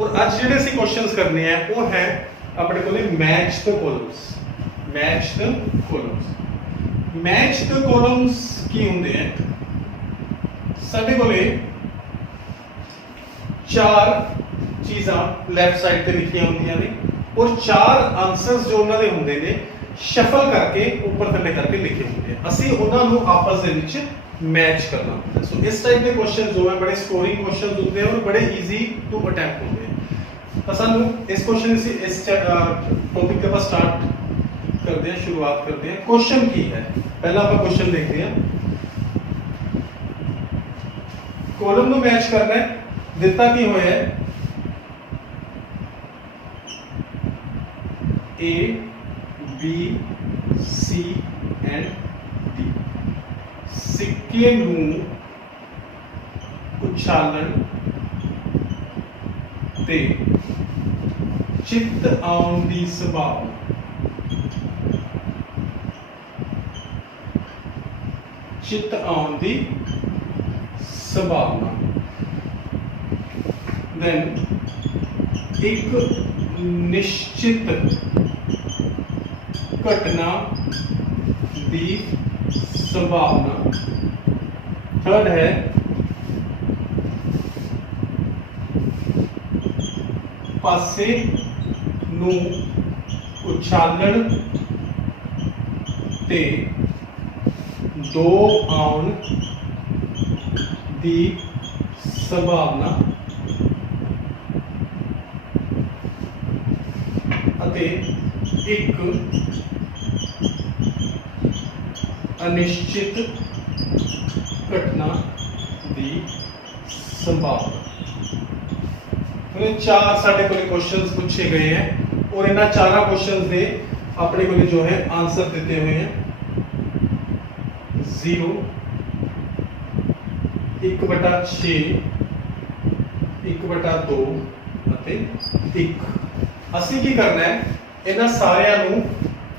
और ਅੱਜ ਜਿਹੜੇ ਅਸੀਂ ਕੁਐਸਚਨਸ ਕਰਨੇ ਆ ਉਹ ਹੈ ਆਪਣੇ ਕੋਲੇ ਮੈਚ ਦ ਕੋਲਮਸ। ਮੈਚ ਦ ਕੋਲਮਸ ਕੀ ਹੁੰਦੇ ਆ? ਸਾਡੇ ਕੋਲੇ ਚਾਰ ਚੀਜ਼ਾਂ ਲੈਫਟ ਸਾਈਡ ਤੇ ਲਿਖੀਆਂ ਹੁੰਦੀਆਂ ਨੇ और चार आंसर्स जो उन्होंने होंगे ने शफल करके ऊपर थले करके लिखे होंगे ਅਸੀਂ ਉਹਨਾਂ ਨੂੰ ਆਪਸ ਦੇ ਵਿੱਚ मैच करना होता है। सो इस टाइप के क्वेश्चन जो है बड़े स्कोरिंग क्वेश्चन होते हैं और बड़े इजी टू अटैम्प्ट होते हैं। तो सानू इस क्वेश्चन से इस टॉपिक के पास स्टार्ट करते हैं, शुरुआत करते हैं। क्वेश्चन की है पहला आप क्वेश्चन देखते हैं। कॉलम नु मैच करना है, दिता की होया है A B C and D। सिक्के नू उछालन ते चित्त आउण दी संभावना। चित्त आउण दी संभावना। देन एक निश्चित घटना दी संभावना। थर्ड है पासे नू उछालन ते दो आउण दी संभावना अते एक अनिश्चित घटना दी संभावना। तो चार साढ़े को क्वेश्चंस पूछे गए हैं और इन्होंने चारों क्वेश्चंस दे अपने को जो है आंसर देते हुए हैं 0, 1/6, 1/2 ਅਤੇ 1। ਅਸੀਂ ਕੀ ਕਰਨਾ ਹੈ, ਇਹਨਾਂ ਸਾਰਿਆਂ ਨੂੰ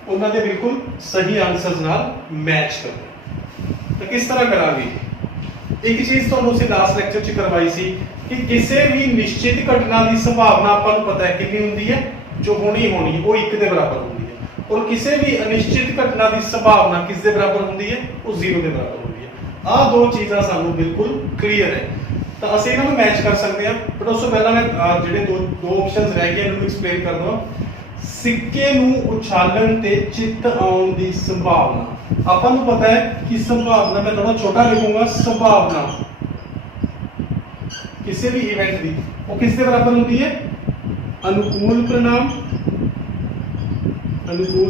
ਉਹਨਾਂ ਦੇ ਬਿਲਕੁਲ ਸਹੀ ਆਨਸਰਸ ਨਾਲ ਮੈਚ ਕਰਨਾ। ਤਾਂ ਕਿਸ ਤਰ੍ਹਾਂ ਕਰਾਂਗੇ? ਇੱਕ ਚੀਜ਼ ਤੁਹਾਨੂੰ ਅਸੀਂ ਲਾਸਟ ਲੈਕਚਰ 'ਚ ਕਰਵਾਈ ਸੀ ਕਿ ਕਿਸੇ ਵੀ ਨਿਸ਼ਚਿਤ ਘਟਨਾ ਦੀ ਸੰਭਾਵਨਾ ਆਪਾਂ ਨੂੰ ਪਤਾ ਹੈ ਕਿੰਨੀ ਹੁੰਦੀ ਹੈ, ਜੋ ਹੋਣੀ ਹੈ ਉਹ 1 ਦੇ ਬਰਾਬਰ ਹੁੰਦੀ ਹੈ, ਔਰ ਕਿਸੇ ਵੀ ਅਨਿਸ਼ਚਿਤ ਘਟਨਾ ਦੀ ਸੰਭਾਵਨਾ ਕਿਸ ਦੇ ਬਰਾਬਰ ਹੁੰਦੀ ਹੈ? ਉਹ 0 ਦੇ ਬਰਾਬਰ ਹੁੰਦੀ ਹੈ। ਆਹ ਦੋ ਚੀਜ਼ਾਂ ਸਾਨੂੰ ਬਿਲਕੁਲ ਕਲੀਅਰ ਹੈ, ਤਾਂ ਅਸੀਂ ਇਹਨਾਂ ਨੂੰ ਮੈਚ ਕਰ ਸਕਦੇ ਹਾਂ। ਬਟ ਉਸ ਤੋਂ ਪਹਿਲਾਂ ਮੈਂ ਜਿਹੜੇ ਦੋ ਆਪਸ਼ਨਸ ਰਹਿ ਗਏ ਇਹਨਾਂ ਨੂੰ ਐਕਸਪਲੇਨ ਕਰ ਦਵਾਂ। सिक्के नू उछालन ते चित्त आउण दी संभावना। अपन को पता है कि संभावना, मैं थोड़ा छोटा लिखूंगा, संभावना किसी भी इवेंट दी वो किसके बराबर होती है? अनुकूल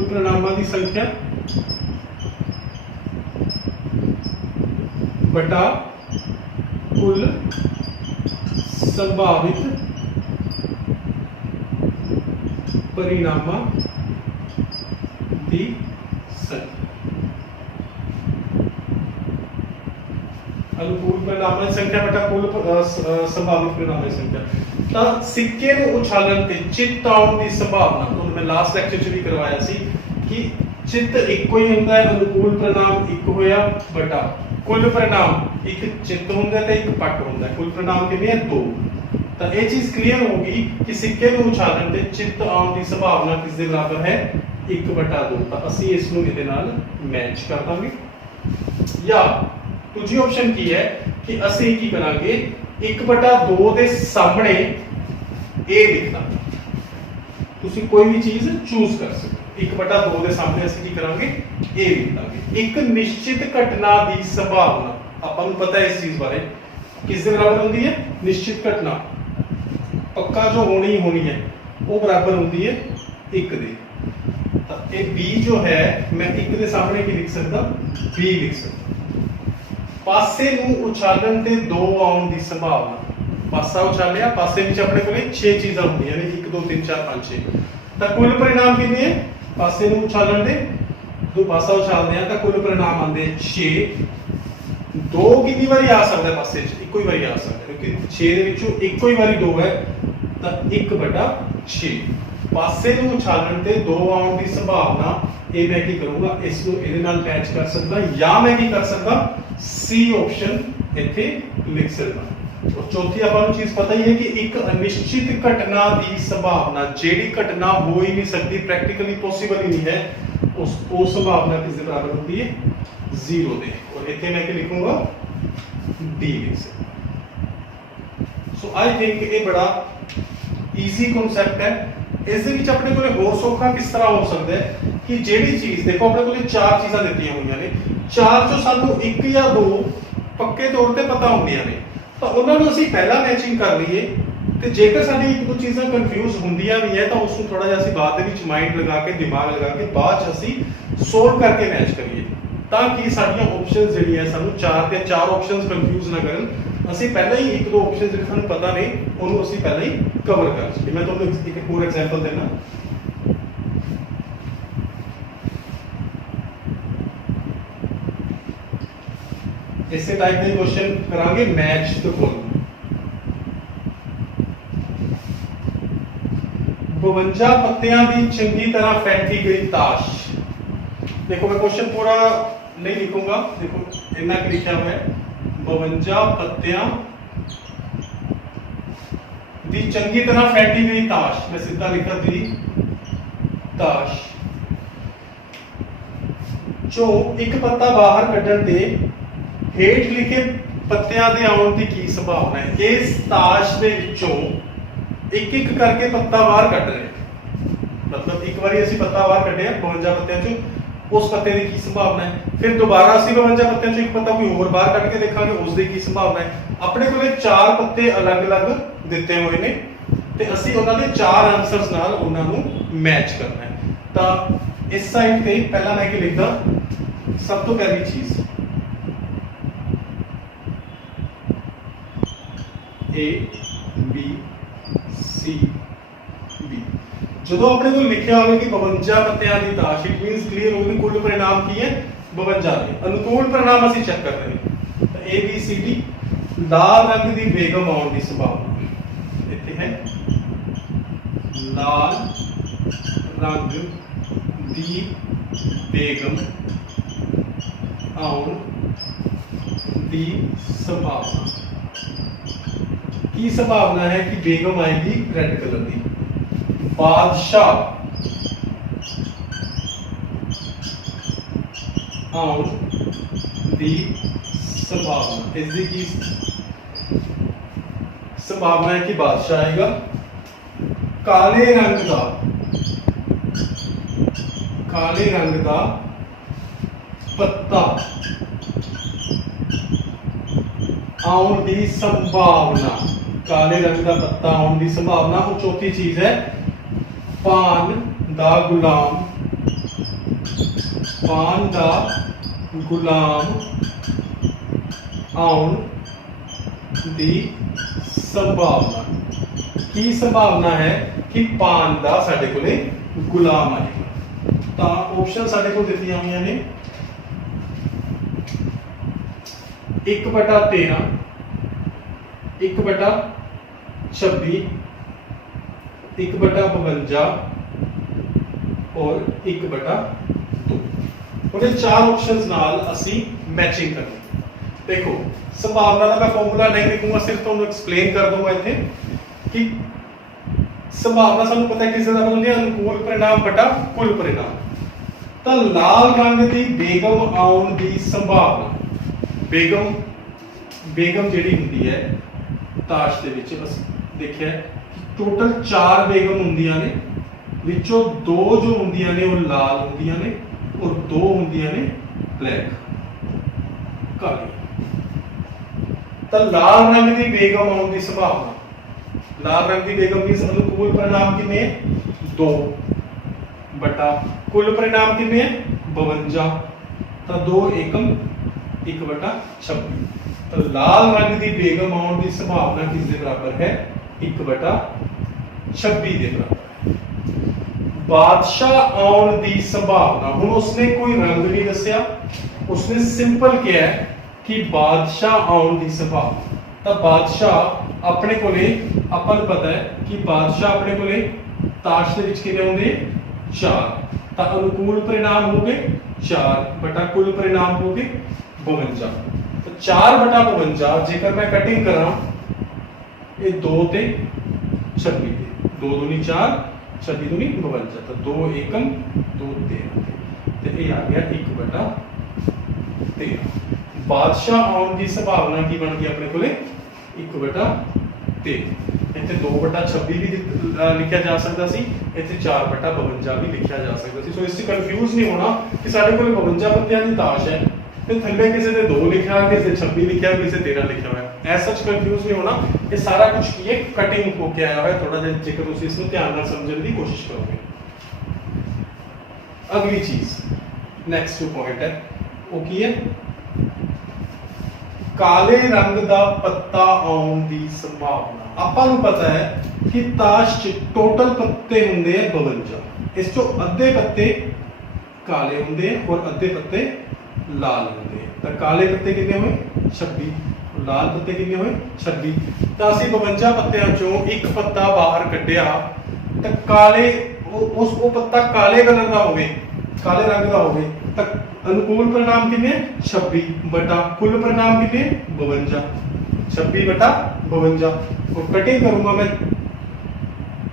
परिणामां दी संख्या बटा कुल संभावित परिणामां दी संख्या। अनुकूल परिणामां दी संख्या बटा कुल संभावित परिणामां दी संख्या। तो सिक्के नू उछालन ते चित्त आउण दी संभावना, तो मैं लास्ट लेक्चर च भी करवाया सी कि चित्त इक्को ही हुंदा है, अनुकूल परिणाम एक होया बटा कुल परिणाम एक चित्त हुंदा ते एक पट हुंदा है। कुल परिणाम कितने हैं? 2। तो ये चीज क्लियर होगी कि सिक्के नू उछालन ते चित्त आउण दी संभावना किस दे बराबर है? 1/2। तो ਅਸੀਂ ਇਸ ਨੂੰ ਇਹਦੇ ਨਾਲ ਮੈਚ ਕਰ ਦਾਂਗੇ। ਜਾਂ ਦੂਜੀ ਆਪਸ਼ਨ ਕੀ ਹੈ ਕਿ ਅਸੀਂ ਕੀ ਕਰਾਂਗੇ, 1/2 ਦੇ ਸਾਹਮਣੇ a ਲਿਖ ਦਾਂਗੇ। ਤੁਸੀਂ ਕੋਈ ਵੀ ਚੀਜ਼ ਚੂਜ਼ ਕਰ ਸਕਦੇ ਹੋ। 1/2 ਦੇ ਸਾਹਮਣੇ ਅਸੀਂ ਕੀ ਕਰਾਂਗੇ? a ਲਿਖ ਦਾਂਗੇ। ਇੱਕ ਨਿਸ਼ਚਿਤ ਘਟਨਾ ਦੀ ਸੰਭਾਵਨਾ, ਆਪਾਂ ਨੂੰ ਪਤਾ ਹੈ ਇਸ ਚੀਜ਼ ਬਾਰੇ, ਕਿਸ ਦੇ ਬਰਾਬਰ ਹੁੰਦੀ ਹੈ? ਨਿਸ਼ਚਿਤ ਘਟਨਾ पक्का जो होनी है वो बराबर होती है 1 दे। तो ये b जो है मैं 1 दे सामने की लिख सकता, b लिख सकता। पासे नू उछालन ते 2 आउण दी संभावना। पासा उछालिया, पासे विच अपने कोले 6 चीज़ां होंदियां ने, 1 2 3 4 5 6। तो कुल परिणाम कितने हैं? पासे नू उछालन दे 2 पासा उछालदे हैं तो कुल परिणाम आंदे 6। 2 कितनी बारी आ सकता है पासे च? इक्को ही बारी आ सकता है, क्योंकि 6 दे विचों इक्को ही बारी 2 है, तो 1/6। पासे नू उछालन ते 2 आउण दी संभावना, ये मैं की करूंगा, इसको ਇਹਦੇ ਨਾਲ मैच कर सकदा, या मैं की कर सकदा सी ऑप्शन ਇੱਥੇ लिख सकदा। और चौथी ਆਪਾਂ ਨੂੰ ਚੀਜ਼ ਪਤਾ ਹੀ ਹੈ ਕਿ ਇੱਕ ਅਨਿਸ਼ਚਿਤ ਘਟਨਾ ਦੀ ਸੰਭਾਵਨਾ ਜਿਹੜੀ ਘਟਨਾ ਹੋ ਹੀ ਨਹੀਂ ਸਕਦੀ ਪ੍ਰੈਕਟੀਕਲੀ ਪੋਸੀਬਲ ਹੀ ਨਹੀਂ ਹੈ ਉਹ ਸੰਭਾਵਨਾ ਕਿਸ ਦੇ ਬਰਾਬਰ ਹੁੰਦੀ ਹੈ 0 ਦੇ और ਇੱਥੇ ਮੈਂ ਕੀ ਲਿਖੂੰਗਾ d ਲਿਖ ਸਕਦਾ ਸੋ ਆਈ ਥਿੰਕ ਇਹ ਬੜਾ ਈਜ਼ੀ ਕਨਸੈਪਟ ਹੈ ਇਸ ਦੇ ਵਿੱਚ ਆਪਣੇ ਕੋਲੇ ਹੋਰ ਸੌਖਾ ਕਿਸ ਤਰ੍ਹਾਂ ਹੋ ਸਕਦਾ ਹੈ ਕਿ ਜਿਹੜੀ ਚੀਜ਼ ਦੇਖੋ ਆਪਣੇ ਕੋਲੇ ਚਾਰ ਚੀਜ਼ਾਂ ਦਿੱਤੀਆਂ ਹੋਈਆਂ ਨੇ ਚਾਰ ਚੋਂ ਸਾਨੂੰ ਇੱਕ ਜਾਂ ਦੋ ਪੱਕੇ ਤੌਰ ਤੇ ਪਤਾ ਹੁੰਦੀਆਂ ਨੇ ਤਾਂ ਉਹਨਾਂ ਨੂੰ ਅਸੀਂ ਪਹਿਲਾਂ ਮੈਚਿੰਗ ਕਰ ਲਈਏ ਤੇ ਜੇਕਰ ਸਾਡੀ ਇੱਕ ਦੋ ਚੀਜ਼ਾਂ ਕਨਫਿਊਜ਼ ਹੁੰਦੀਆਂ ਵੀ ਹੈ ਤਾਂ ਉਸ ਨੂੰ ਥੋੜਾ ਜਿਹਾ ਅਸੀਂ ਬਾਅਦ ਦੇ ਵਿੱਚ ਮਾਈਂਡ ਲਗਾ ਕੇ ਦਿਮਾਗ ਲਗਾ ਕੇ ਬਾਅਦ ਚ ਅਸੀਂ ਸੋਲਵ ਕਰਕੇ ਮੈਚ ਕਰੀਏ ਤਾਂ ਕਿ ਸਾਡੀਆਂ ਆਪਸ਼ਨਸ ਜਿਹੜੀਆਂ ਸਾਨੂੰ ਚਾਰ ਦੇ ਚਾਰ ਆਪਸ਼ਨਸ ਕਨਫਿਊਜ਼ ਨਾ ਕਰਨ ਅਸੀਂ ਪਹਿਲਾਂ ਹੀ ਇੱਕ ਦੋ ਆਪਸ਼ਨਸ ਜਿਹੜੇ ਸਾਨੂੰ ਪਤਾ ਨੇ ਉਹਨੂੰ ਅਸੀਂ ਪਹਿਲਾਂ ਹੀ ਕਵਰ ਕਰ ਸਕੀਏ ਮੈਂ ਤੁਹਾਨੂੰ ਇੱਕ ਹੋਰ ਐਗਜ਼ਾਮਪਲ ਦੇਣਾ ਇਸੇ ਟਾਈਪ ਦੇ ਕੁਐਸਚਨ ਕਰਾਂਗੇ ਮੈਚ ਦ ਫੋਲੋਇੰਗ 52 ਪੱਤਿਆਂ ਦੀ ਚੰਗੀ ਤਰ੍ਹਾਂ ਫੈਂਟੀ ਗਈ ਤਾਸ਼ देखो मैं क्वेश्चन पूरा नहीं लिखूंगा देखो इतना लिखा हुआ है 52 पत्तियां दी चंगी तरह फैंटी गई ताश मैं सीधा लिखा दी ताश चो एक पत्ता बाहर कड्ढण दे हेठ लिखे पत्तियां दे आउण दी की संभावना है इस ताश दे विचों एक एक करके पत्ता बाहर कड्ढ रहे मतलब एक बारी ਅਸੀਂ पत्ता बाहर कड्ढिਆ 52 पत्तियां चों उस पत्ते की संभावना है फिर दोबारा ਅਸੀਂ 52 ਪੱਤਿਆਂ ਚੋਂ ਇੱਕ ਪੱਤਾ ਕੋਈ ਹੋਰ ਬਾਹਰ ਕੱਢ ਕੇ ਦੇਖਾਂਗੇ ਉਸ ਦੀ ਕੀ ਸੰਭਾਵਨਾ ਹੈ ਆਪਣੇ ਕੋਲੇ ਚਾਰ ਪੱਤੇ ਅਲੱਗ-ਅਲੱਗ ਦਿੱਤੇ ਹੋਏ ਨੇ ਤੇ ਅਸੀਂ ਉਹਨਾਂ ਦੇ ਚਾਰ ਆਨਸਰਸ ਨਾਲ ਉਹਨਾਂ ਨੂੰ ਮੈਚ ਕਰਨਾ ਹੈ ਤਾਂ ਇਸ ਸਾਈਡ ਤੇ ਪਹਿਲਾਂ ਮੈਂ ਕੀ ਲਿਖਦਾ ਸਭ ਤੋਂ ਪਹਿਲੀ ਚੀਜ਼ A B C B ਜਦੋਂ ਆਪਣੇ ਕੋਲ ਲਿਖਿਆ ਹੋਵੇ ਕਿ 52 ਪੱਤਿਆਂ ਦੀ ਤਾਸ਼ ਇਟ ਮੀਨਸ ਕਲੀਅਰ ਹੋ ਗਈ ਕੁੱਲ परिणाम ਕੀ ਹੈ 52 ਦੇ ਅਨੁਕੂਲ परिणाम ਅਸੀਂ ਚੈੱਕ ਕਰ ਰਹੇ ਹਾਂ ਤਾਂ A B C D ਲਾਲ ਰੰਗ ਦੀ ਬੇਗਮ ਆਉਣ ਦੀ ਸੰਭਾਵਨਾ ਇੱਥੇ ਹੈ ਲਾਲ ਰੰਗ ਦੀ ਬੇਗਮ ਆਉਣ ਦੀ ਸੰਭਾਵਨਾ की संभावना है कि बेगम आएगी रेड कलर की बादशाह आउण दी संभावना इसकी की संभावना है कि बादशाह आएगा काले रंग का पत्ता आउण दी संभावना काले रंग का पत्ता आउण दी संभावना और चौथी चीज है पान दा गुलाम आउण दी संभावना की संभावना है कि पान दा साडे कोले गुलाम आएगा तां ऑप्शन साडे कोल दित्तियां होईयां ने 1/13 1/26 1/52 और 1/2 ਉਹਦੇ ਚਾਰ ਆਪਸ਼ਨਸ ਨਾਲ ਅਸੀਂ ਮੈਚਿੰਗ ਕਰਨੀ ਦੇਖੋ ਸੰਭਾਵਨਾ ਦਾ ਮੈਂ ਫਾਰਮੂਲਾ ਨਹੀਂ ਲਿਖੂੰਗਾ ਸਿਰਫ ਤੁਹਾਨੂੰ ਐਕਸਪਲੇਨ ਕਰ ਦੂੰਗਾ ਇੱਥੇ ਕਿ ਸੰਭਾਵਨਾ ਸਾਨੂੰ ਪਤਾ ਹੈ ਕਿਸ ਦਾ ਬਣਦੀ ਹੈ ਅਨੁਕੂਲ परिणाम ਬਟਾ ਕੁੱਲ परिणाम ਤਾਂ ਲਾਲ ਰੰਗ ਦੀ ਬੇਗਮ ਆਉਣ ਦੀ ਸੰਭਾਵਨਾ बेगम ਜਿਹੜੀ ਹੁੰਦੀ ਹੈ ਤਾਸ਼ ਦੇ ਵਿੱਚ ਅਸੀਂ ਦੇਖਿਆ ਟੋਟਲ 4 ਬੇਗਮ ਹੁੰਦੀਆਂ ਨੇ ਵਿੱਚੋਂ 2 ਜੋ ਹੁੰਦੀਆਂ ਨੇ ਉਹ ਲਾਲ ਹੁੰਦੀਆਂ ਨੇ ਔਰ 2 ਹੁੰਦੀਆਂ ਨੇ ਬਲੈਕ ਕਾਲੀ ਤਾਂ ਲਾਲ ਰੰਗ ਦੀ ਬੇਗਮ ਆਉਣ ਦੀ ਸੰਭਾਵਨਾ ਲਾਲ ਰੰਗ ਦੀ ਬੇਗਮ ਦੀ ਅਨੁਕੂਲ परिणाम ਕਿੰਨੇ ਹੈ 2 ਬਟਾ ਕੁੱਲ परिणाम ਕਿੰਨੇ ਹੈ 52 ਤਾਂ 2 ਏਕਮ 1/26 तो लाल रंग की बेगम आने की संभावना किस बराबर है 1/26 के बराबर बादशाह आने की संभावना हुण उसने कोई रंग नहीं दसिया उसने सिंपल किया है कि बादशाह आने की संभावना तो बादशाह अपने कोले अपन पता है कि बादशाह अपने कोले ताश के विच कितने होंगे 4 तो अनुकूल परिणाम हो गए 4 बटा कुल परिणाम हो गए 52 तो 4/52 जेकर मैं कटिंग करा ये 2 ते 26 2 दूनी 4 26 दूनी 52 तो 2 एकम 2 13 ਤੇ ਇਹ ਆ ਗਿਆ 1/13 ਬਾਦਸ਼ਾਹ ਆਉਣ ਦੀ ਸੰਭਾਵਨਾ ਕੀ ਬਣ ਗਈ ਆਪਣੇ ਕੋਲੇ 1/13 ਇੱਥੇ 2/26 ਵੀ ਲਿਖਿਆ ਜਾ ਸਕਦਾ ਸੀ ਇੱਥੇ 4/52 ਵੀ ਲਿਖਿਆ ਜਾ ਸਕਦਾ ਸੀ ਸੋ ਇਸ ਤੋਂ ਕਨਫਿਊਜ਼ ਨਹੀਂ ਹੋਣਾ ਕਿ ਸਾਡੇ ਕੋਲੇ 52 ਪੱਤਿਆਂ ਦੀ ਤਾਸ਼ ਹੈ ਤੇ ਥੱਲੇ ਕਿਸੇ ਦੇ 2 ਲਿਖਿਆ ਹੋਇਆ ਕਿਸੇ 26 ਲਿਖਿਆ ਹੋਇਆ ਕਿਸੇ 13 ਲਿਖਿਆ ਹੋਇਆ ਐਸ ਸੱਚ ਕਨਫਿਊਜ਼ ਨਹੀਂ ਹੋਣਾ ਇਹ ਸਾਰਾ ਕੁਝ ਕੀ ਹੈ ਕਟਿੰਗ ਹੋ ਕੇ ਆਇਆ ਹੋਇਆ ਥੋੜਾ ਜਿਹਾ ਜੇਕਰ ਤੁਸੀਂ ਇਸ ਨੂੰ ਧਿਆਨ ਨਾਲ ਸਮਝਣ ਦੀ ਕੋਸ਼ਿਸ਼ ਕਰੋਗੇ ਅਗਲੀ ਚੀਜ਼ ਨੈਕਸਟ ਪੁਆਇੰਟ ਹੈ ਉਹ ਕੀ ਹੈ ਕਾਲੇ ਰੰਗ ਦਾ ਪੱਤਾ ਆਉਣ ਦੀ ਸੰਭਾਵਨਾ ਆਪਾਂ ਨੂੰ ਪਤਾ ਹੈ ਕਿ ਤਾਸ਼ 'ਚ ਟੋਟਲ ਪੱਤੇ ਹੁੰਦੇ ਆ 52 ਇਸ ਚੋਂ ਅੱਧੇ ਪੱਤੇ ਕਾਲੇ ਹੁੰਦੇ ਆ ਔਰ ਅੱਧੇ ਪੱਤੇ ਲਾਲ ਹੁੰਦੇ ਆ ਤਾਂ ਕਾਲੇ ਪੱਤੇ ਕਿੰਨੇ ਹੋਏ 26 ਲਾਲ ਪੱਤੇ ਕਿੰਨੇ ਹੋਏ 26 ਤਾਂ ਅਸੀਂ 52 ਪੱਤਿਆਂ ਚੋਂ ਇੱਕ ਪੱਤਾ ਬਾਹਰ ਕੱਢਿਆ ਤਾਂ ਕਾਲੇ ਉਹ ਪੱਤਾ ਕਾਲੇ ਕਲਰ ਦਾ ਹੋਵੇ ਕਾਲੇ ਰੰਗ ਦਾ ਹੋਵੇ ਤਾਂ अनुकूल परिणाम कितने 26 बटा कुल परिणाम कितने 52 26 बटा 52 और कटिंग करूंगा मैं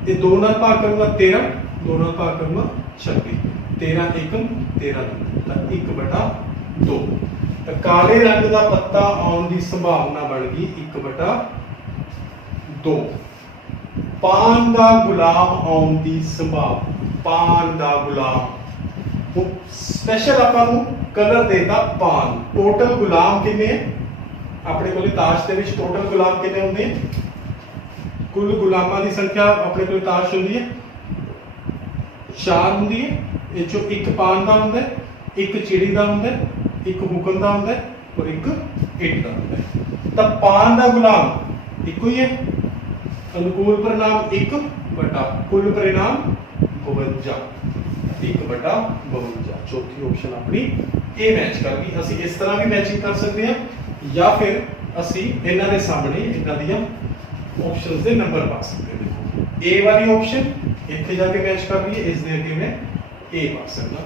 ये 2 ਨਾਲ भाग करूंगा 13 2 ਨਾਲ भाग करूंगा 26 13 एकम 13 ਤਾਂ 1/2 ਤਾਂ ਕਾਲੇ ਰੰਗ ਦਾ ਪੱਤਾ ਆਉਣ ਦੀ ਸੰਭਾਵਨਾ ਬਣ ਗਈ 1/2 ਪਾਨ ਦਾ ਗੁਲਾਮ ਆਉਣ ਦੀ ਸੰਭਾਵਨਾ ਪਾਨ ਦਾ ਗੁਲਾਮ स्पेशल अपन कलर देता पान टोटल गुलाम कितने अपने कोले ताश दे विच टोटल गुलाम कितने होंगे कुल गुलामां दी संख्या अपने कोले ताश होंदी है 4 होंदी है ਇਹ ਚੋਂ ਇੱਕ ਪਾਨ ਦਾ ਹੁੰਦਾ ਹੈ ਇੱਕ ਚਿੜੀ ਦਾ ਹੁੰਦਾ ਹੈ ਇੱਕ ਹੁਕਮ ਦਾ ਹੁੰਦਾ ਹੈ ਔਰ ਇੱਕ ਇੱਟ ਦਾ ਹੁੰਦਾ ਹੈ ਤਾਂ ਪਾਨ ਦਾ ਗੁਲਾਮ ਇੱਕੋ ਹੀ ਹੈ अनुकूल परिणाम 1 बटा कुल परिणाम 52 1/52 चौथी ऑप्शन अपनी ए मैच कर गई ਅਸੀਂ ਇਸ ਤਰ੍ਹਾਂ ਵੀ ਮੈਚਿੰਗ ਕਰ ਸਕਦੇ ਹਾਂ ਜਾਂ ਫਿਰ ਅਸੀਂ ਇਹਨਾਂ ਦੇ ਸਾਹਮਣੇ ਇਹਨਾਂ ਦੀਆਂ ਆਪਸ਼ਨਸ ਦੇ ਨੰਬਰ ਪਾ ਸਕਦੇ ਹਾਂ ਦੇਖੋ ए ਵਾਲੀ ਆਪਸ਼ਨ ਇੱਥੇ ਜਾ ਕੇ ਮੈਚ ਕਰ ਰਹੀ ਹੈ ਇਸ ਦੇ ਅੱਗੇ ਮੈਂ ए ਪਾ ਸਕਦਾ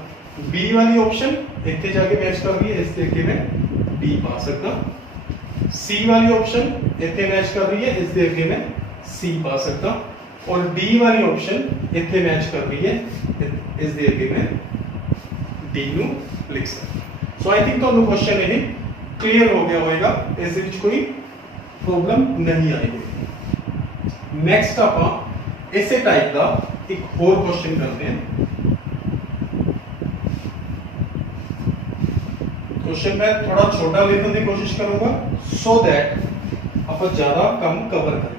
B ਵਾਲੀ ਆਪਸ਼ਨ ਇੱਥੇ ਜਾ ਕੇ ਮੈਚ ਕਰ ਰਹੀ ਹੈ ਇਸ ਦੇ ਅੱਗੇ ਮੈਂ D ਪਾ ਸਕਦਾ C ਵਾਲੀ ਆਪਸ਼ਨ ਇੱਥੇ ਮੈਚ ਕਰ ਰਹੀ ਹੈ ਇਸ ਦੇ ਅੱਗੇ ਮੈਂ C ਪਾ ਸਕਦਾ और D वाली ऑप्शन इतने मैच कर रही है इस दे के मैं D ਨੂੰ ਲਿਖ ਸਕਦਾ सो आई थिंक ਤੁਹਾਨੂੰ क्वेश्चन ਇਹ क्लियर हो गया होगा ਇਸ ਦੇ ਵਿੱਚ ਕੋਈ प्रॉब्लम नहीं आएगी नेक्स्ट ਆਪਾਂ ਇਸੇ टाइप ਦਾ एक और क्वेश्चन करते हैं क्वेश्चन मैं थोड़ा छोटा लिखने की कोशिश करूंगा सो दैट ਆਪਾਂ ज्यादा कम कवर करें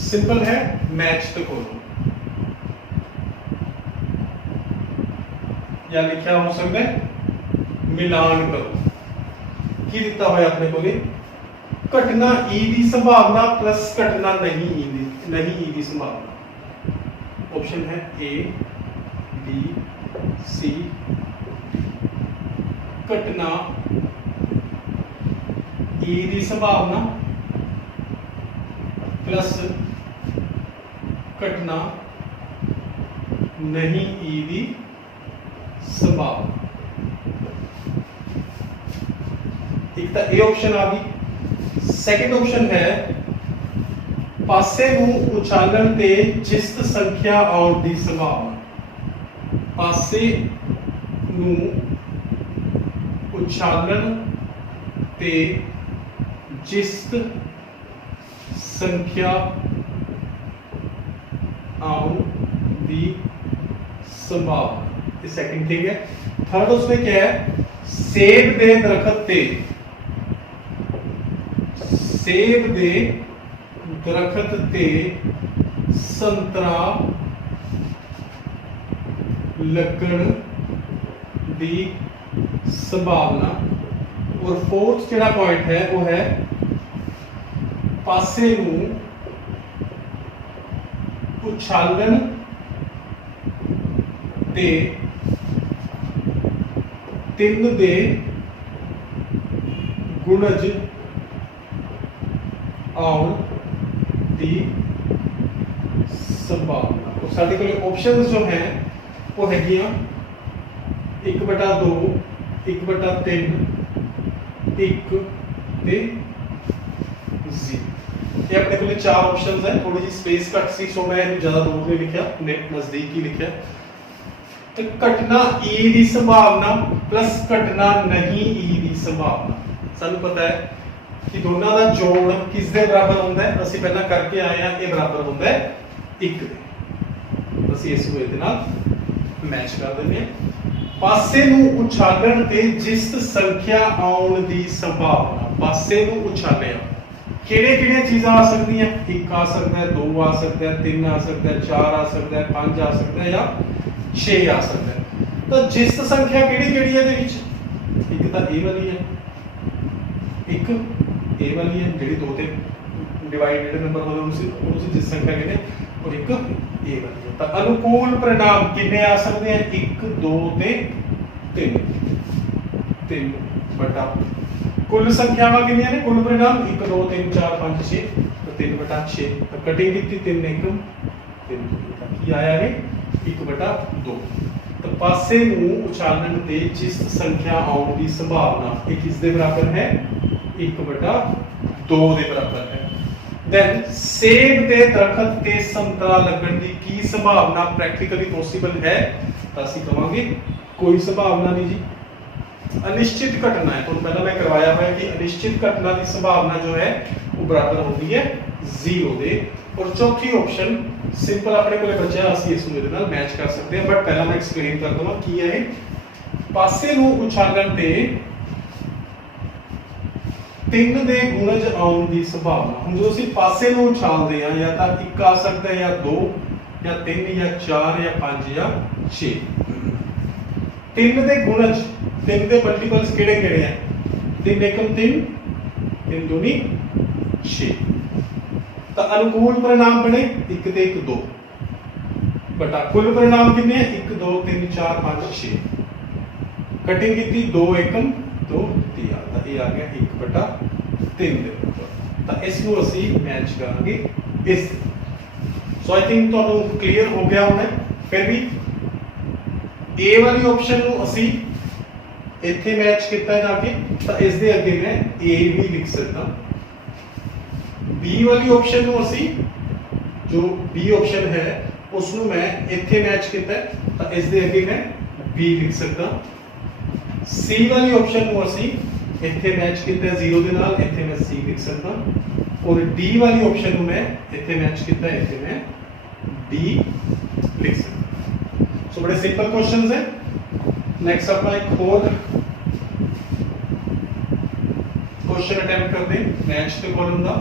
सिंपल है मैच द कॉलम या लिखा हो सकता है मिलान करो की दिता हुआ अपने को घटना ई की संभावना प्लस घटना नहीं ई की संभावना ऑप्शन है ए बी सी घटना ई की संभावना प्लस घटना नहीं ई दी संभावना एक तो ए ऑप्शन आ गई सेकंड ऑप्शन है पासे नूं उछालन ते जिस्त संख्या आउण दी संभावना पासे नूं उछालन ते जिस्त संख्या आउण दी संभावना ये सेकंड थिंग है थर्ड उसमें क्या है सेब दे दरखत ते सेब दे दरखत ते संतरा लगण दी संभावना और फोर्थ जेड़ा पॉइंट है वो है पासे नूं उछालन ते ਤਿੰਨ ਦੇ ਗੁਣਜ ਆਉਣ ਦੀ ਸੰਭਾਵਨਾ तो साढ़े को ऑप्शंस जो हैं वो हैगियां 1/2 1/3 1 ਤੇ 0 ये अपने को 4 ऑप्शंस है, थोड़ी जी स्पेस घट सी सो मैं ज्यादा दूर नहीं लिखा, नजदीक ही लिखा। तो घटना ई की संभावना प्लस घटना नहीं ई की संभावना, सानू पता है कि दोनों का जोड़ किस दे बराबर होता है, असं पहला करके आए हैं, ये बराबर होता है 1 दे। असं इस मैच कर देंगे। पासे नूं उछालण ते जिस संख्या आउण दी संभावना, पासे नूं उछालिया किहड़े-किहड़े चीज़ां आ सकदियां, 1 आ सकदा है, 2 आ सकदा है, 3 आ सकदा है, 4 आ सकदा है, 5 आ सकदा है या 6 आ सकदा है। तो जिस संख्या किहड़ी-किहड़ी है इहदे विच, एक तां ए वाली है, एक ए वाली है जिहड़ी 2 ते डिवाइडेड नंबर होवे उस जिस संख्या कहते, और एक ए वाली है। तो अनुकूल परिणाम कितने आ सकते हैं, 1 2 ते 3, 3 बटा कुल संख्यावां कितनियां ने, कुल परिणाम 1 2 3 4 5 6, तो 3 बटा 6। तो कटिंग की 3 1 3 की आया है 1 बटा 2। तो पासे नूं उछालण ते जिस संख्या आउण दी संभावना ये किस दे बराबर है, 1 बटा 2 दे बराबर है। देन सेब दे दरखत ते संतरा लगन दी की संभावना प्रैक्टिकली पॉसिबल है, तो असं कहांगे कोई संभावना नहीं जी। अनिश्चित घटना है, तो पहला मैं करवाया हुआ है कि अनिश्चित घटना की संभावना जो है वो बराबर होती है 0 दे। और चौथी ऑप्शन सिंपल अपने को बचा, असं इस मैच कर सकते हैं, बट पहला मैं एक्सप्लेन कर दूंगा की है। पासे नूं उछालण ते 3 दे गुणज आउण दी संभावना, हम जो ਅਸੀਂ ਪਾਸੇ ਨੂੰ ਉਛਾਲਦੇ ਆ ਜਾਂ ਤਾਂ 1 ਆ ਸਕਦਾ ਹੈ ਜਾਂ 2 ਜਾਂ 3 ਜਾਂ 4 ਜਾਂ 5 ਜਾਂ 6। 3 ਦੇ ਗੁਣਜ, 3 ਦੇ ਮਲਟੀਪਲਸ ਕਿਹੜੇ-ਕਿਹੜੇ ਆ, 3 एकम 3, 3 दूनी 6। ਤਾਂ अनुकूल परिणाम बने 1 ਤੇ 1 2 बटा कुल परिणाम कितने हैं, 1 2 3 4 5 6। कटिंग की 2 एकम 2 3 आता, ये आ गया 1 बटा 3 ਦੇ ਬਰਾਬਰ। ਤਾਂ ਇਸ ਨੂੰ ਅਸੀਂ ਮੈਚ ਕਰਾਂਗੇ ਇਸ। ਸੋ ਆਈ ਥਿੰਕ ਤੁਹਾਨੂੰ ਕਲੀਅਰ ਹੋ ਗਿਆ ਹੋਣਾ। ਫਿਰ ਵੀ ए वाली ऑप्शन ਨੂੰ ਅਸੀਂ ਇੱਥੇ ਮੈਚ ਕੀਤਾ ਜਾ ਕੇ, ਤਾਂ ਇਸ ਦੇ ਅੱਗੇ ਮੈਂ ए भी लिख सकता। बी वाली ऑप्शन ਨੂੰ ਅਸੀਂ जो बी ऑप्शन है ਉਸ ਨੂੰ ਮੈਂ ਇੱਥੇ ਮੈਚ ਕੀਤਾ, ਤਾਂ ਇਸ ਦੇ ਅੱਗੇ ਮੈਂ बी लिख सकता। सी वाली ऑप्शन ਨੂੰ ਅਸੀਂ ਇੱਥੇ ਮੈਚ ਕੀਤਾ 0 ਦੇ ਨਾਲ, ਇੱਥੇ ਮੈਂ C ਲਿਖ ਸਕਦਾ। और D वाली ऑप्शन ਨੂੰ मैं ਇੱਥੇ ਮੈਚ ਕੀਤਾ, ਇੱਥੇ मैं D लिख सकता। सो बड़े सिंपल क्वेश्चंस हैं। नेक्स्ट अपना एक और क्वेश्चन अटेम्प्ट करते हैं मैच के कॉलम का।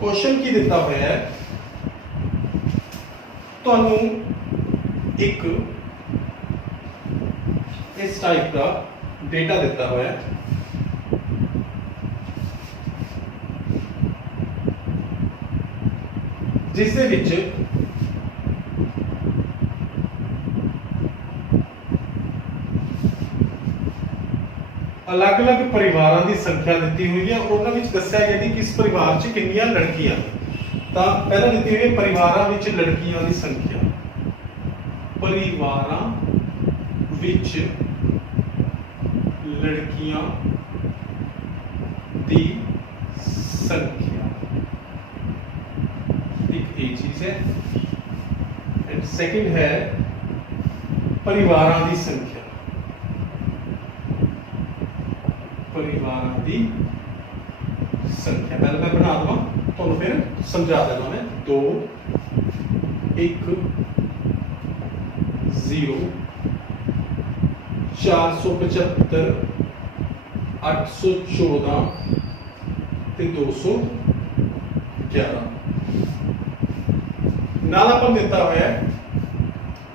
क्वेश्चन की दिता हुआ है, ਤੁਹਾਨੂੰ एक इस टाइप का डेटा दिता हुआ है, जिस दे विच अलग अलग परिवारों की संख्या दी हुई है, और उन्होंने दसिया गया कि किस परिवार च कितनी लड़कियां। तो पहला दी हुई परिवारों में लड़कियां की संख्या, परिवारों विच लड़कियां दी संख्या एक ये चीज है। एंड सेकंड है परिवारों की संख्या, परिवारों की संख्या पहले मैं बना दूंगा तो फिर समझा देना मैं। 2 1 0 475 814 ਤੇ 211 ਨਾਲ ਆਪਾਂ ਦਿੱਤਾ ਹੋਇਆ ਹੈ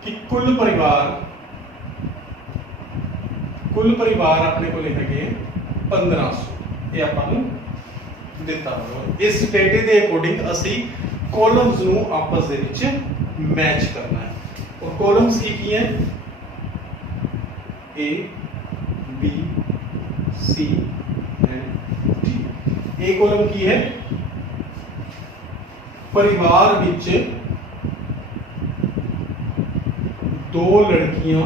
ਕਿ ਕੁੱਲ ਪਰਿਵਾਰ ਆਪਣੇ ਕੋਲ ਹੈਗੇ 1500। ਇਹ ਆਪਾਂ ਨੂੰ ਦਿੱਤਾ ਹੋਇਆ। ਇਸ ਡੇਟੇ ਦੇ ਅਕੋਰਡਿੰਗ ਅਸੀਂ ਕਾਲਮਸ ਨੂੰ ਆਪਸ ਦੇ ਵਿੱਚ ਮੈਚ ਕਰਨਾ ਹੈ। और कॉलम्स की है A B C and D। A column की है परिवार विच 2 लड़कियां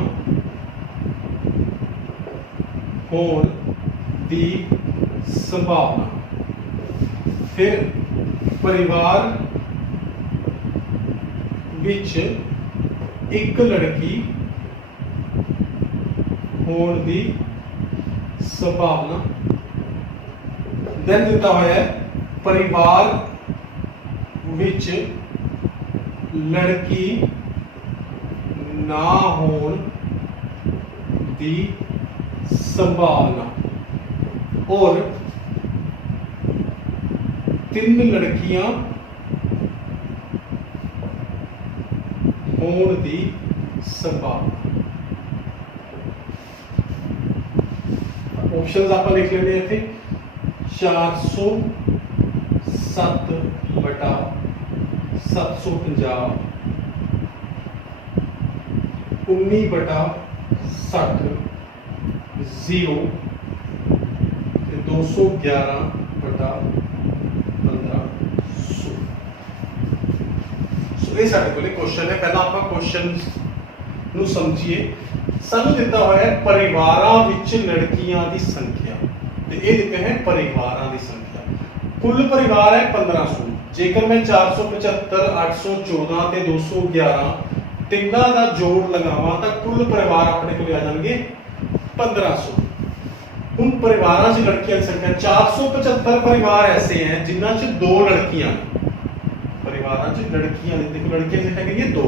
होण दी संभावना। फिर परिवार विच एक लड़की होण दी संभावना। देन दिता हुआ है परिवार विच लड़की ना होण दी संभावना और 3 लड़कियां होण दी संभावना। ऑप्शंस आप लिख लेने थे 407 बटा 750, 19 बटा 60, 0, 211 बटा 1500। सो ये साडे कोले क्वेश्चन है। पहला आप क्वेश्चन ਨੂੰ ਸਮਝੀਏ। ਸਾਨੂੰ ਦਿੱਤਾ ਹੋਇਆ ਹੈ ਪਰਿਵਾਰਾਂ ਵਿੱਚ ਲੜਕੀਆਂ ਦੀ ਸੰਖਿਆ ਤੇ ਇਹ ਦਿੱਤੇ ਹੈ ਪਰਿਵਾਰਾਂ ਦੀ ਸੰਖਿਆ। ਕੁੱਲ ਪਰਿਵਾਰ ਹੈ 1500। ਜੇਕਰ ਮੈਂ 475 814 ਤੇ 211 ਤਿੰਨਾਂ ਦਾ ਜੋੜ ਲਗਾਵਾਂ ਤਾਂ ਕੁੱਲ ਪਰਿਵਾਰ ਆਪਣੇ ਕੋਲ ਆ ਜਾਣਗੇ 1500। ਹੁਣ ਪਰਿਵਾਰਾਂ 'ਚ ਲੜਕੀਆਂ ਦੀ ਸੰਖਿਆ 475 परिवार ऐसे हैं जिन्हां 'ਚ 2 लड़कियां। परिवारां 'ਚ लड़कियां देखो लड़कियां की संख्या कितनी है 2।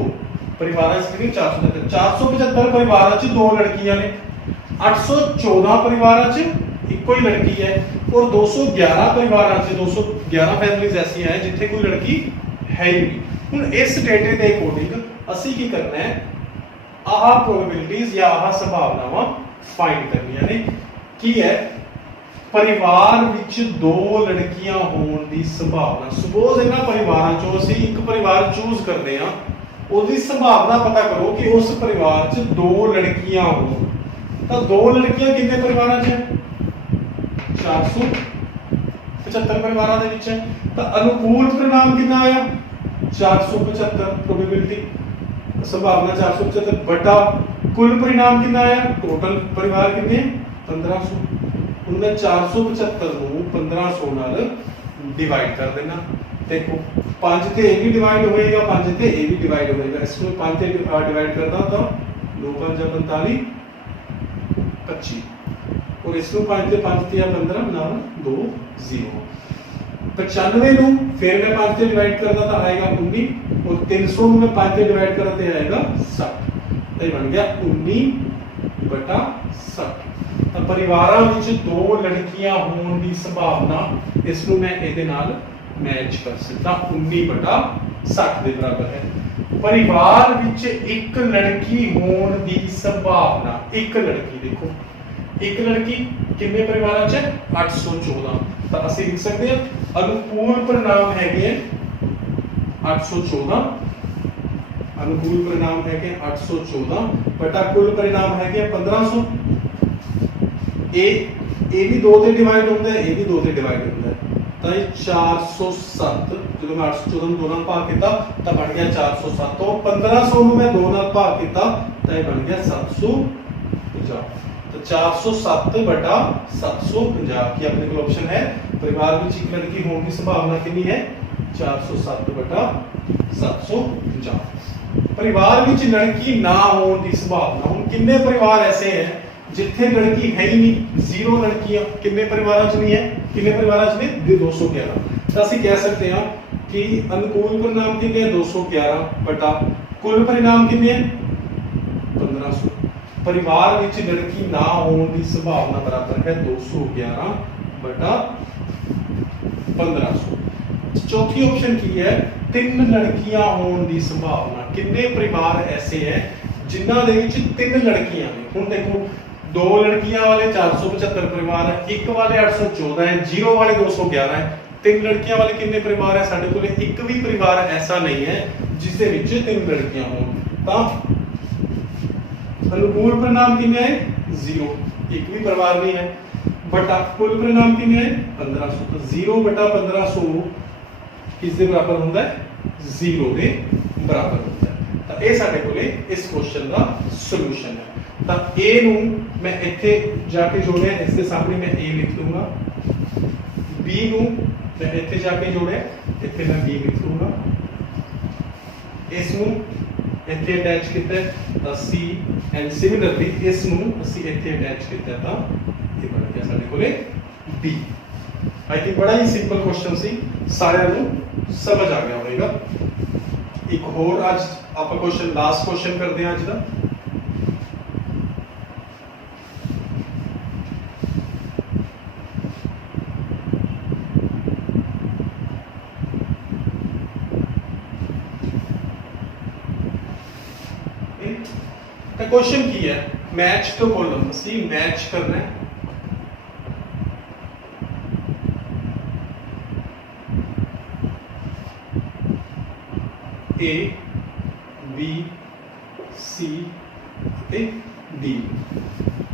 परिवारां 'ਚ कितनी 475 परिवारां 'ਚ 2 लड़कियां ने। 814 परिवारां 'ਚ ਇੱਕੋ ਹੀ लड़की है और 211 परिवारां 'ਚ 211 फैमिलीज ऐसी हैं जिथे कोई लड़की है ही नहीं। ਹੁਣ ਇਸ ਡੇਟੇ ਦੇ ਅਕੋਰਡਿੰਗ ਅਸੀਂ ਕੀ ਕਰਨਾ ਹੈ ਆਹ ਪ੍ਰੋਬੇਬਿਲਿਟੀਜ਼ ਜਾਂ ਆਹ ਸੰਭਾਵਨਾਵਾਂ फाइंड करनियां ने। की है परिवार विच 2 लड़कियां होने की संभावना। सपोज इन्हां परिवारां चों असीं एक परिवार चूज करते हैं, उसकी संभावना पता करो कि उस परिवार च 2 लड़कियां हो। तो 2 लड़कियां कितने परिवारां च है 475 परिवारां दे विच है। तो अनुकूल परिणाम कितना आया 475 प्रोबेबिलिटी संभावना 475 बटा कुल परिणाम कितना आया टोटल परिवार कितने 1500। उनमें 475 ਨੂੰ 1500 ਨਾਲ डिवाइड कर देना। देखो 5 ਤੇ ਇਹ ਵੀ डिवाइड होएगा 5 ਤੇ ਇਹ ਵੀ डिवाइड होएगा। इसको 5 ਤੇ डिवाइड करता तो 2 5 45 25 और इसको 5 ਤੇ 5 ਤੇ 15 ਨਾਲ 2 0। 95 ਨੂੰ फिर मैं 5 ਤੇ डिवाइड करता तो आएगा 19 और 300 ਨੂੰ मैं 5 ਤੇ डिवाइड करता तो आएगा 60। तो ये बन गया 19 बटा 60। तो परिवारां विच 2 लड़कियां होने की संभावना इसनूं मैं इहदे नाल मैच कर सकता 19 बटा 60 के बराबर है। परिवार विच एक लड़की होने की संभावना एक लड़की देखो एक लड़की कितने परिवारां च 814। तो असीं लिख सकते हैं अनुकूल परिणाम हैगे 814 अनुकूल परिणाम हैगे 814 बटा कुल परिणाम हैगे 1500। ए भी 2 ਤੇ ਡਿਵਾਈਡ ਹੁੰਦਾ ਹੈ ਇਹ ਵੀ 2 ਤੇ ਡਿਵਾਈਡ ਹੁੰਦਾ ਹੈ। ਤਾਂ ਇਹ 407 ਜਦੋਂ ਮੈਂ 814 ਨੂੰ 2 ਨਾਲ ਭਾਗ ਕੀਤਾ ਤਾਂ ਬਣ ਗਿਆ 407 ਤੋਂ 1500 ਨੂੰ ਮੈਂ 2 ਨਾਲ ਭਾਗ ਕੀਤਾ ਤਾਂ ਇਹ ਬਣ ਗਿਆ 750। तो 407 बटा 750 की अपने को ऑप्शन है परिवार में एक लड़की होने की संभावना कितनी है 407 बटा 750। परिवार में लड़की ना होने की संभावना हम कितने परिवार ऐसे हैं जिथे लड़की है ही नहीं 0 लड़कियां कितने परिवारों च नहीं है कितने परिवारों च ने 211। तो ਅਸੀਂ कह सकते हैं कि अनुकूल परिणाम कितने 211 बटा कुल परिणाम कितने 1500। परिवार में लड़की ना होने की संभावना बराबर है 211 बटा 1500। चौथी ऑप्शन की है 3 लड़कियां होने की संभावना कितने परिवार ऐसे हैं जिन्हां दे विच 3 लड़कियां ने। हुण देखो 2 लड़कियां वाले 475 परिवार है, 1 वाले 814 है, 0 वाले 211 है। 3 लड़कियां वाले कितने परिवार है साडे कोले एक भी परिवार ऐसा नहीं है जिस दे विच 3 लड़कियां होण। तां अनुकूल परिणाम कितने है 0 एक भी परिवार नहीं है बटा कुल परिणाम कितने है 1500। तो 0 बटा 1500 किस दे बराबर होता है 0 के बराबर होता है। तो ये साडे कोले इस क्वेश्चन का सॉल्यूशन है। ਤਾਂ A ਨੂੰ ਮੈਂ ਇੱਥੇ ਜਾ ਕੇ ਜੋੜਿਆ, ਇਸ ਦੇ ਸਾਹਮਣੇ ਮੈਂ A ਲਿਖ ਦੂੰਗਾ। B ਨੂੰ ਮੈਂ ਇੱਥੇ ਜਾ ਕੇ ਜੋੜਿਆ, ਇੱਥੇ ਮੈਂ B ਲਿਖ ਦੂੰਗਾ। ਇਸ ਨੂੰ ਇੱਥੇ ਅਟੈਚ ਕੀਤਾ ਤਾਂ C, ਐਂਡ ਸਿਮਿਲਰਲੀ ਇਸ ਨੂੰ ਅਸੀਂ ਇੱਥੇ ਅਟੈਚ ਕੀਤਾ ਤਾਂ ਇਹ ਬਣ ਗਿਆ ਸਾਡੇ ਕੋਲੇ D। आई थिंक बड़ा ही सिंपल क्वेश्चन सी, सारिਆਂ ਨੂੰ समझ आ गया होगा। एक होर आज आप क्वेश्चन, लास्ट क्वेश्चन करते हैं आज का। तो क्वेश्चन की है मैच टू कॉलम, सी मैच करना है A, B, C ਤੇ D।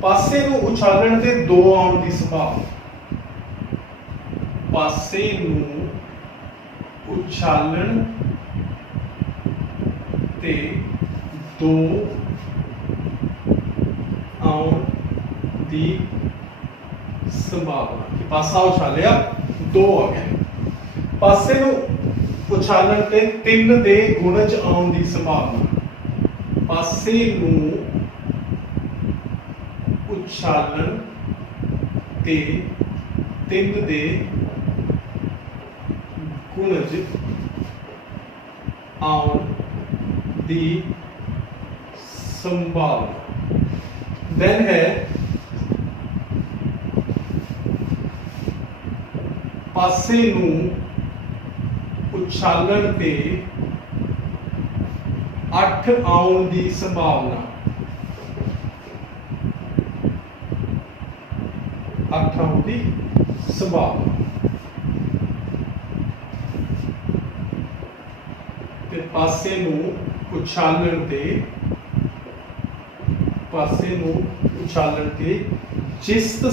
ਪਾਸੇ ਨੂੰ ਉਛਾਲਣ ਤੇ 2 ਆਉਣ ਦੀ ਸੰਭਾਵਨਾ। ਪਾਸੇ ਨੂੰ ਉਛਾਲਣ ਤੇ 2 ਆਉਣ ਦੀ ਸੰਭਾਵਨਾ ਕਿ ਪਾਸਾ ਉਛਾਲਿਆ 2 ਆ ਗਏ। ਪਾਸੇ ਨੂੰ ਉਛਾਲਣ ਤੇ 3 ਦੇ ਗੁਣਜ ਆਉਣ ਦੀ ਸੰਭਾਵਨਾ। ਪਾਸੇ ਨੂੰ ਉਛਾਲਣ ਤੇ 3 ਦੇ ਗੁਣਜ ਆਉਣ ਦੀ ਸੰਭਾਵਨਾ। then है ਪਾਸੇ ਨੂੰ ਉਛਾਲਣ ਤੇ 8 ਆਉਣ ਦੀ ਸੰਭਾਵਨਾ। 8 ਆਉਣ ਦੀ ਸੰਭਾਵਨਾ ਤੇ ਪਾਸੇ ਨੂੰ ਉਛਾਲਣ ਤੇ ਜਿਸਤ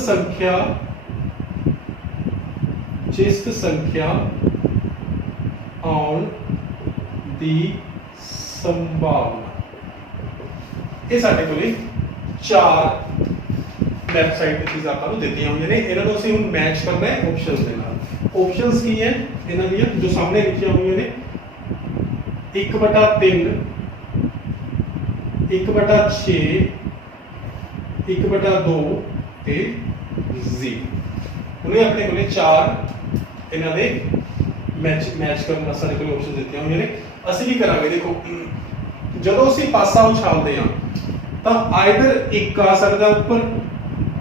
ਸੰਖਿਆ ਆਉਣ ਦੀ ਸੰਭਾਵਨਾ। ਇਹ ਸਾਡੇ ਕੋਲੇ 4 ਲੈਫਟ ਸਾਈਡ ਤੇ ਚੀਜ਼ਾਂ ਆਪਾਂ ਨੂੰ ਦਿੱਤੀਆਂ ਹੋਈਆਂ ਨੇ। ਇਹਨਾਂ ਨੂੰ ਅਸੀਂ ਹੁਣ ਮੈਚ ਕਰਨਾ ਹੈ ਆਪਸ਼ਨਸ ਦੇ ਨਾਲ। ਆਪਸ਼ਨਸ ਕੀ ਹੈ ਇਹਨਾਂ ਦੀਆਂ ਜੋ ਸਾਹਮਣੇ ਲਿਖੀਆਂ ਹੋਈਆਂ ਨੇ 1/3 1/6 1/2 ਤੇ 0। ਉਹਨੇ ਆਪਣੇ ਕੋਲੇ 4 ਇਹਨਾਂ ਦੇ ਮੈਚ ਕਰਨ ਦਾ ਸਾਡੇ ਕੋਲ ਆਪਸ਼ਨ ਦਿੱਤੀਆਂ ਹੋਈਆਂ ਨੇ। ਅਸੀਂ ਕੀ ਕਰਾਂਗੇ ਦੇਖੋ, ਜਦੋਂ ਅਸੀਂ ਪਾਸਾ ਉਛਾਲਦੇ ਹਾਂ ਤਾਂ ਆਈਦਰ 1 ਆ ਸਕਦਾ ਉੱਪਰ,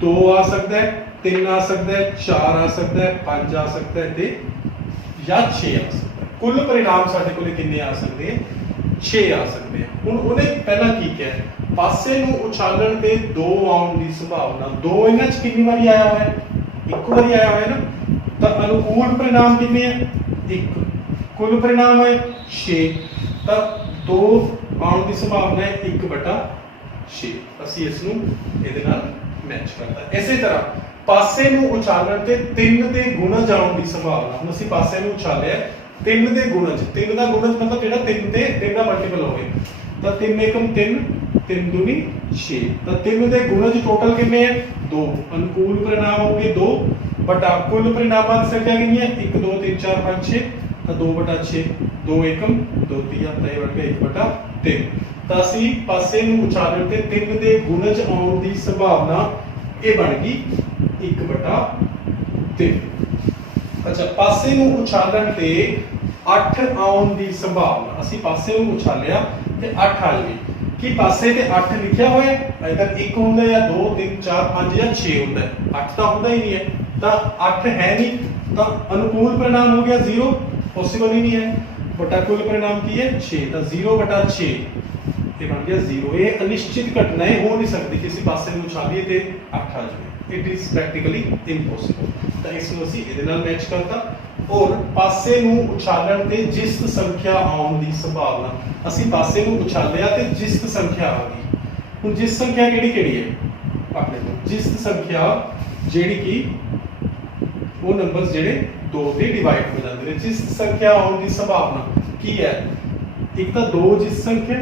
2 ਆ ਸਕਦਾ ਹੈ, 3 ਆ ਸਕਦਾ ਹੈ, 4 ਆ ਸਕਦਾ ਹੈ, 5 ਆ ਸਕਦਾ ਹੈ ਤੇ ਜਾਂ 6 ਆ ਸਕਦਾ ਹੈ। ਕੁੱਲ ਪਰਿਣਾਮ ਸਾਡੇ ਕੋਲੇ ਕਿੰਨੇ ਆ ਸਕਦੇ ਆ? 6 ਆ ਸਕਦੇ ਆ। ਹੁਣ ਉਹਨੇ ਪਹਿਲਾਂ ਕੀ ਕਿਹਾ, ਪਾਸੇ ਨੂੰ ਉਛਾਲਣ ਤੇ 2 ਆਉਣ ਦੀ ਸੰਭਾਵਨਾ। 2 ਇਹਨਾਂ ਚ ਕਿੰਨੀ ਵਾਰੀ ਆਇਆ ਹੋਇਆ ਹੈ? 1 ਵਾਰੀ ਆਇਆ ਹੋਇਆ ਨਾ। ਤਾਂ ਅਨੁਕੂਲ ਪਰਿਣਾਮ ਕਿੰਨੇ ਆ? 1। ਕੁੱਲ ਪਰਿਣਾਮ ਹੈ 6। ਤਾਂ 2 ਆਉਣ ਦੀ ਸੰਭਾਵਨਾ ਹੈ 1/6। ਅਸੀਂ ਇਸ ਨੂੰ ਇਹਦੇ ਨਾਲ ਮੈਚ ਕਰਤਾ। ਇਸੇ ਤਰ੍ਹਾਂ ਪਾਸੇ ਨੂੰ ਉਛਾਲਣ ਤੇ 3 ਦੇ ਗੁਣਜ ਆਉਣ ਦੀ ਸੰਭਾਵਨਾ। ਹੁਣ ਅਸੀਂ ਪਾਸੇ ਨੂੰ ਉਛਾਲਿਆ 3 ਦੇ ਗੁਣਜ, 3 ਦਾ ਗੁਣਜ ਮਤਲਬ ਜਿਹੜਾ 3 ਤੇ 3 ਦਾ ਮਲਟੀਪਲ ਹੋਵੇ। ਤਾਂ 3 ਏਕਮ 3, 3 दूनी 6। ਤਾਂ 3 ਦੇ ਗੁਣਜ ਟੋਟਲ ਕਿੰਨੇ ਹੈ? 2। ਅਨੁਕੂਲ ਪਰਿਣਾਮ ਹੋ ਗਏ 2 ਬਟਾ ਕੁੱਲ ਪਰਿਣਾਮਾਂ ਦੀ ਸੰਖਿਆ ਕਿੰਨੀ ਹੈ? 1 2 3 4 5 6। ਤਾਂ 2/6, 2 ਏਕਮ 2 ਤੀਆ, ਤਾਂ ਇਹ ਬਣ ਗਿਆ 1/3। ਤਾਂ ਅਸੀਂ ਪਾਸੇ ਨੂੰ ਉਛਾਲਣ ਤੇ 3 ਦੇ ਗੁਣਜ ਆਉਣ ਦੀ ਸੰਭਾਵਨਾ ਇਹ ਬਣ ਗਈ 1/3। ਅੱਛਾ, ਪਾਸੇ ਨੂੰ ਉਛਾਲਣ ਤੇ 8 ਆਉਣ ਦੀ ਸੰਭਾਵਨਾ। ਅਸੀਂ ਪਾਸੇ ਨੂੰ ਉਛਾਲਿਆ ਤੇ 8 ਆ ਜਾਵੇ। ਕਿ ਪਾਸੇ ਤੇ 8 ਲਿਖਿਆ ਹੋਇਆ ਅਗਰ 1 ਹੁੰਦਾ ਜਾਂ 2 3 4 5 ਜਾਂ 6 ਹੁੰਦਾ, 8 ਤਾਂ ਹੁੰਦਾ ਹੀ ਨਹੀਂ ਹੈ। ਤਾਂ 8 ਹੈ ਨਹੀਂ, ਤਾਂ ਅਨੁਕੂਲ ਪਰਿਣਾਮ ਹੋ ਗਿਆ 0, ਪੋਸੀਬਲ ਹੀ ਨਹੀਂ ਹੈ। ਬਟਾ ਕੁੱਲ ਪਰਿਣਾਮ ਕੀ ਹੈ? 6। ਤਾਂ 0/6 ਇਹ ਬਣ ਗਿਆ 0। ਇਹ ਅਨਿਸ਼ਚਿਤ ਘਟਨਾ ਹੈ, ਹੋ ਨਹੀਂ ਸਕਦੀ ਕਿਸੇ ਪਾਸੇ ਨੂੰ ਉਛਾਲੀਏ ਤੇ 8 ਆ ਜਾਵੇ। It is practically impossible. ਤਾਂ ਇਸ ਨੂੰ ਅਸੀਂ ਇਹਦੇ ਨਾਲ ਮੈਚ ਕਰਤਾ। ਔਰ ਪਾਸੇ ਨੂੰ ਉਛਾਲਣ ਤੇ ਜਿਸਤ ਸੰਖਿਆ ਆਉਣ ਦੀ ਸੰਭਾਵਨਾ। ਅਸੀਂ ਪਾਸੇ ਨੂੰ ਉਛਾਲਿਆ ਤੇ ਜਿਸਤ ਸੰਖਿਆ ਆ ਗਈ। ਹੁਣ ਜਿਸਤ ਸੰਖਿਆ ਕਿਹੜੀ ਹੈ ਆਪਣੇ ਕੋਲ? ਜਿਸਤ ਸੰਖਿਆ ਜਿਹੜੀ ਕਿ ਉਹ ਨੰਬਰਸ ਜਿਹੜੇ 2 ਤੇ ਡਿਵਾਈਡ ਹੋ ਜਾਂਦੇ ਨੇ। ਜਿਸਤ ਸੰਖਿਆ ਆਉਣ ਦੀ ਸੰਭਾਵਨਾ ਕੀ ਹੈ? ਇੱਕ ਤਾਂ 2 ਜਿਸਤ ਸੰਖਿਆ,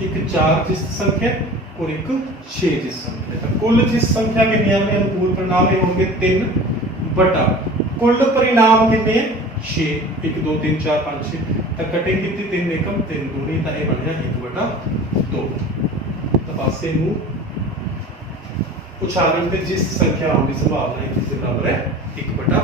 ਇੱਕ 4 ਜਿਸਤ ਸੰਖਿਆ और एक 6 जिस संख्या है। कुल जिस संख्या कितनी है अनुकूल परिणाम ये होंगे 3 बटा कुल परिणाम कितने 6 1 2 3 4 5 6 तो कटिंग कितनी 3 एकम 3 दूनी तो ये बन गया 1 बटा 2 तो पासे ਨੂੰ उछालन ਤੇ जिस संख्या होने की संभावना है इसके बराबर है 1 बटा